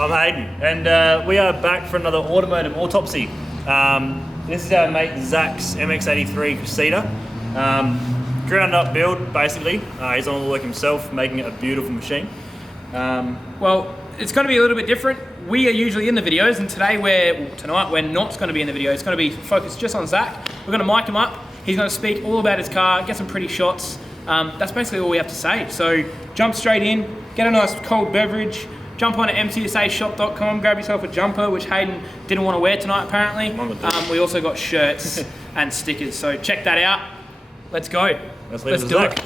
I'm Hayden, and we are back for another Automotive Autopsy. This is our mate Zacs MX83 Cressida. Ground up build, basically. He's on all the work himself, making it a beautiful machine. Well, it's going to be a little bit different. We are usually in the videos, and tonight we're not going to be in the video. It's going to be focused just on Zac. We're going to mic him up. He's going to speak all about his car, get some pretty shots. That's basically all we have to say. So jump straight in, get a nice cold beverage, jump on to mcsashop.com, grab yourself a jumper, which Hayden didn't want to wear tonight apparently. We also got shirts and stickers, so check that out. Let's go. Let's do it.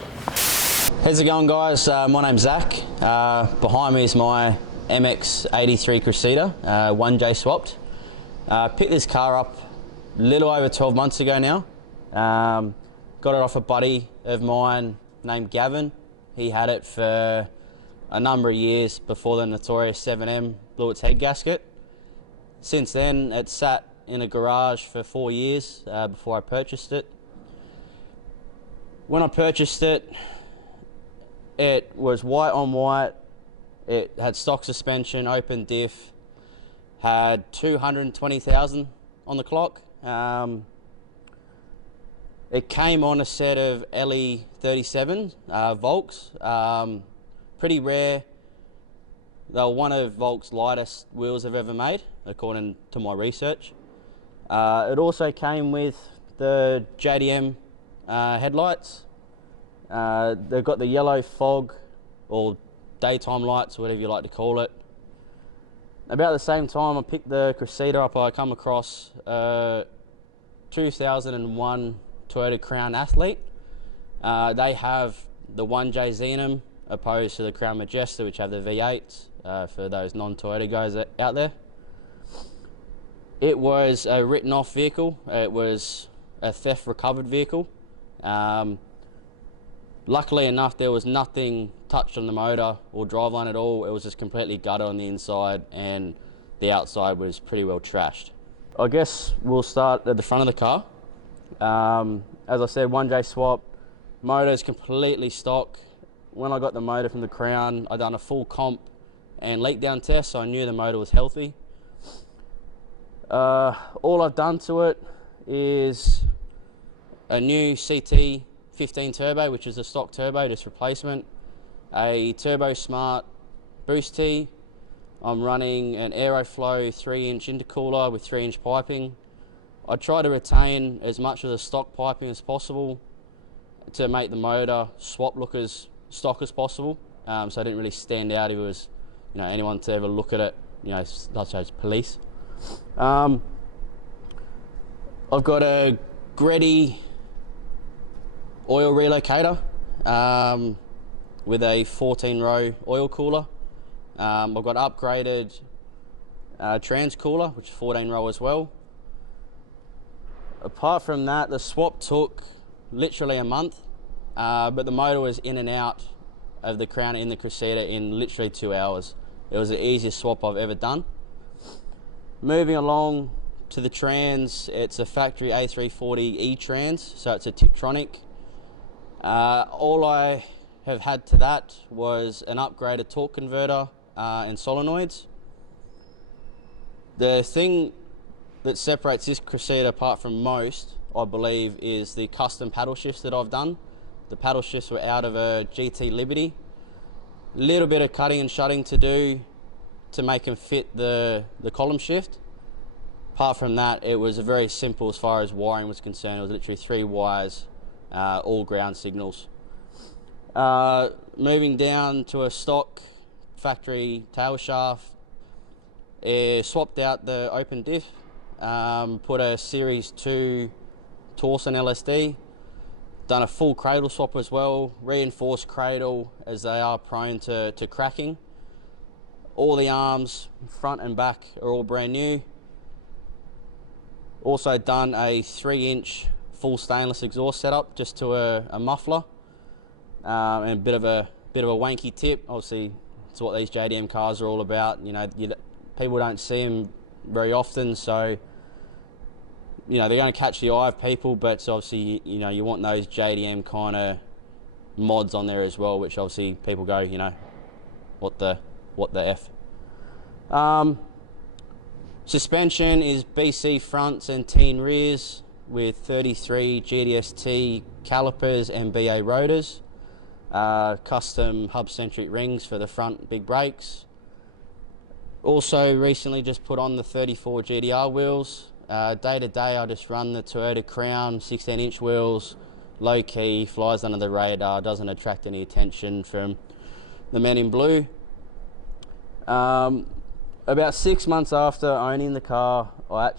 How's it going, guys? My name's Zac. Behind me is my MX83 Cressida, 1J swapped. Picked this car up a little over 12 months ago now. Got it off a buddy of mine named Gavin. He had it for a number of years before the notorious 7M blew its head gasket. Since then, it sat in a garage for 4 years before I purchased it. When I purchased it, it was white on white. It had stock suspension, open diff, had 220,000 on the clock. It came on a set of LE37 Volks. Pretty rare. They were one of Volk's lightest wheels I've ever made, according to my research. It also came with the JDM headlights. They've got the yellow fog, or daytime lights, whatever you like to call it. About the same time I picked the Cressida up, I come across 2001 Toyota Crown Athlete. They have the 1J Xenon opposed to the Crown Majesta, which have the V8s for those non-Toyota guys out there. It was a written off vehicle. It was a theft recovered vehicle. Luckily enough, there was nothing touched on the motor or driveline at all. It was just completely gutted on the inside, and the outside was pretty well trashed. I guess we'll start at the front of the car. As I said, 1J swap. Motor is completely stock. When I got the motor from the Crown, I done a full comp and leak down test, so I knew the motor was healthy. All I've done to it is a new CT 15 turbo, which is a stock turbo, just replacement. A Turbo Smart boost tee. I'm running an Aeroflow 3-inch intercooler with 3-inch piping. I try to retain as much of the stock piping as possible to make the motor swap look as stock as possible. So I didn't really stand out if it was, anyone to ever look at it, such as police. I've got a Greddy oil relocator with a 14-row oil cooler. I've got upgraded trans cooler, which is 14-row as well. Apart from that, the swap took literally a month, but the motor was in and out of the Crown in the Cressida in literally 2 hours. It was the easiest swap I've ever done. Moving along to the trans, it's a factory A340 E-trans, so it's a Tiptronic. All I have had to that was an upgraded torque converter and solenoids. The thing that separates this Cressida apart from most, I believe, is the custom paddle shifts that I've done. The paddle shifts were out of a GT Liberty. A little bit of cutting and shutting to do to make them fit the column shift. Apart from that, it was very simple as far as wiring was concerned. It was literally 3 wires, all ground signals. Moving down to a stock factory tail shaft, swapped out the open diff, put a Series 2 Torsen LSD, done a full cradle swap as well, reinforced cradle as they are prone to cracking. All the arms, front and back, are all brand new. Also done a 3-inch full stainless exhaust setup just to a muffler, and a bit of a wanky tip. Obviously, it's what these JDM cars are all about. People don't see them very often, so they're going to catch the eye of people. But obviously, you want those JDM kind of mods on there as well, which obviously people go, what the F. Suspension is BC fronts and teen rears with 33 GDST calipers and BA rotors. Custom hub-centric rings for the front big brakes. Also recently just put on the 34 GDR wheels. Day to day I just run the Toyota Crown 16-inch wheels, low key, flies under the radar, doesn't attract any attention from the men in blue. About 6 months after owning the car, I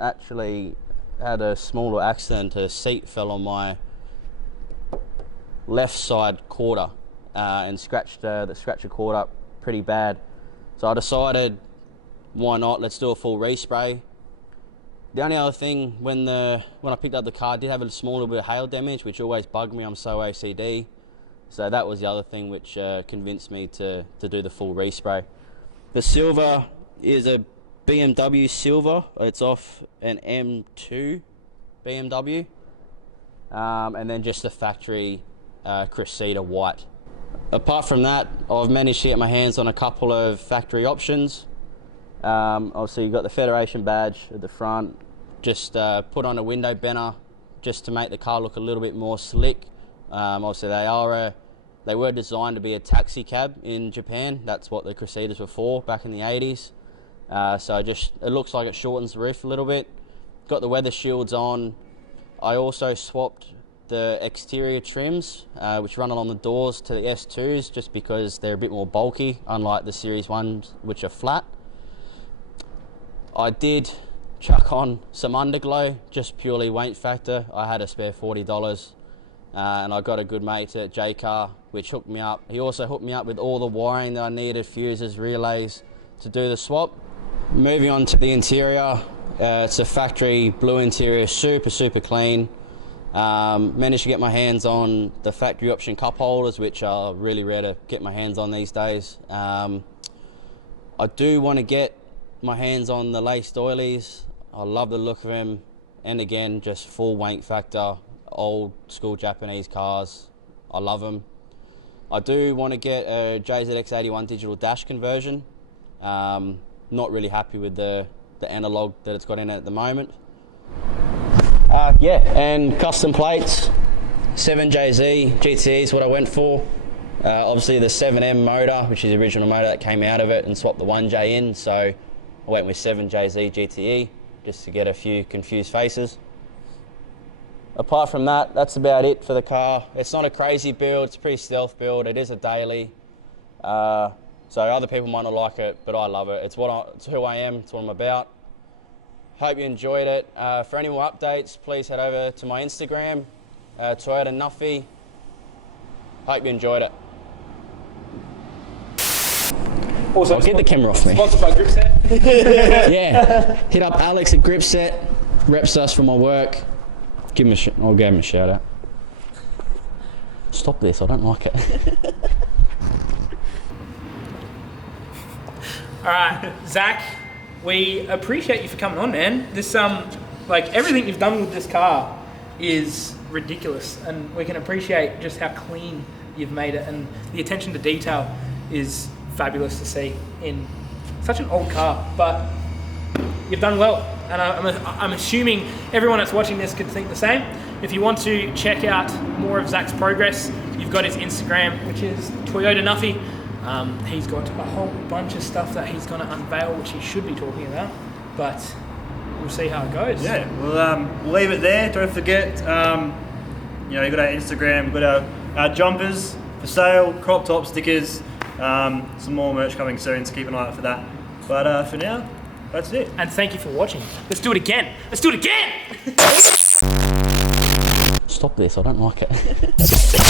actually had a smaller accident. A seat fell on my left side quarter and scratched the quarter up pretty bad. So I decided, why not? Let's do a full respray. The only other thing, when I picked up the car, I did have a small little bit of hail damage, which always bugged me. I'm so OCD. So that was the other thing which convinced me to do the full respray. The silver is a BMW silver. It's off an M2 BMW. And then just the factory Cressida white. Apart from that, I've managed to get my hands on a couple of factory options. Obviously you've got the Federation badge at the front. Just put on a window bender just to make the car look a little bit more slick. Obviously they were designed to be a taxi cab in Japan. That's what the Cressidas were for back in the 80s. So it looks like it shortens the roof a little bit. Got the weather shields on. I also swapped the exterior trims, which run along the doors, to the S2s, just because they're a bit more bulky, unlike the Series 1s, which are flat. I did chuck on some underglow, just purely weight factor. I had a spare $40, and I got a good mate at J-Car, which hooked me up. He also hooked me up with all the wiring that I needed, fuses, relays, to do the swap. Moving on to the interior, it's a factory blue interior, super clean. Managed to get my hands on the factory option cup holders, which are really rare to get my hands on these days. I do want to get my hands on the laced oilies. I love the look of them, and again, just full wank factor, old school Japanese cars. I love them. I do want to get a JZX81 digital dash conversion. Not really happy with the analog that it's got in it at the moment. Yeah, and custom plates, 7JZ GTE is what I went for. Obviously the 7M motor, which is the original motor that came out of it, and swapped the 1J in, so I went with 7JZ GTE just to get a few confused faces. Apart from that, that's about it for the car. It's not a crazy build, it's a pretty stealth build. It is a daily, so other people might not like it, but I love it. It's who I am, it's what I'm about. Hope you enjoyed it. For any more updates, please head over to my Instagram, Toyota Nuffy. Hope you enjoyed it. Also, get the camera off me. Sponsored by Gripset. Yeah, hit up Alex at Gripset, reps us for my work. I'll give him a shout out. Stop this, I don't like it. All right, Zach, we appreciate you for coming on, man. This like everything you've done with this car is ridiculous, and we can appreciate just how clean you've made it, and the attention to detail is fabulous to see in such an old car. But you've done well, and I'm assuming everyone that's watching this could think the same. If you want to check out more of Zach's progress, you've got his Instagram, which is Toyota Nuffy. He's got a whole bunch of stuff that he's going to unveil, which he should be talking about, but we'll see how it goes. Yeah, we'll leave it there. Don't forget, you've got our Instagram, we've got our jumpers for sale, crop top stickers, some more merch coming soon, so keep an eye out for that. But for now, that's it. And thank you for watching. Let's do it again. Let's do it again! Stop this, I don't like it.